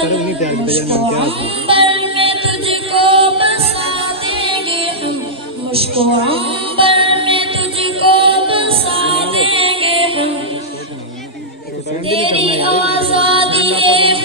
वतन मुश्को अंबर में तुझको बसा देंगे हम, मुश्को अंबर में तुझको बसा देंगे हम। तेरी आजादी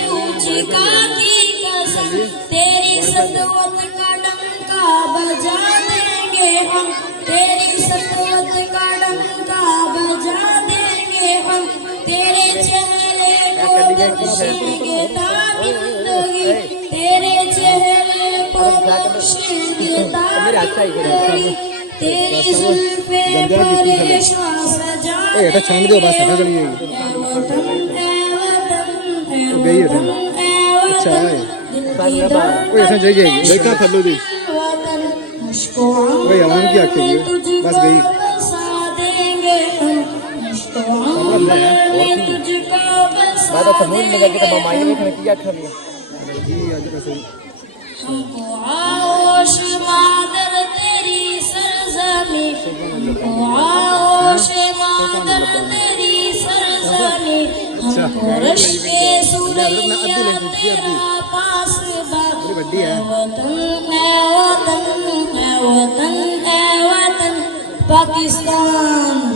पूछका की कसम, तेरी सतवत का डंका बजा देंगे हम, तेरी सतवत का डंका बजा देंगे हम। तेरे चेहरे को बख्शेंगे ताबिंदगी, तेरे चेहरे को बख्शेंगे ताबिंदगी। तेरी जुल्फे परेशान सजा देंगे हम। हमको आओश मादर तेरी सरज़मी, हमको आओश मादर तेरी सरज़मी, हमको रश्के सुरैया तेरा पासबा। वतन है वतन है वतन है वतन पाकिस्तान।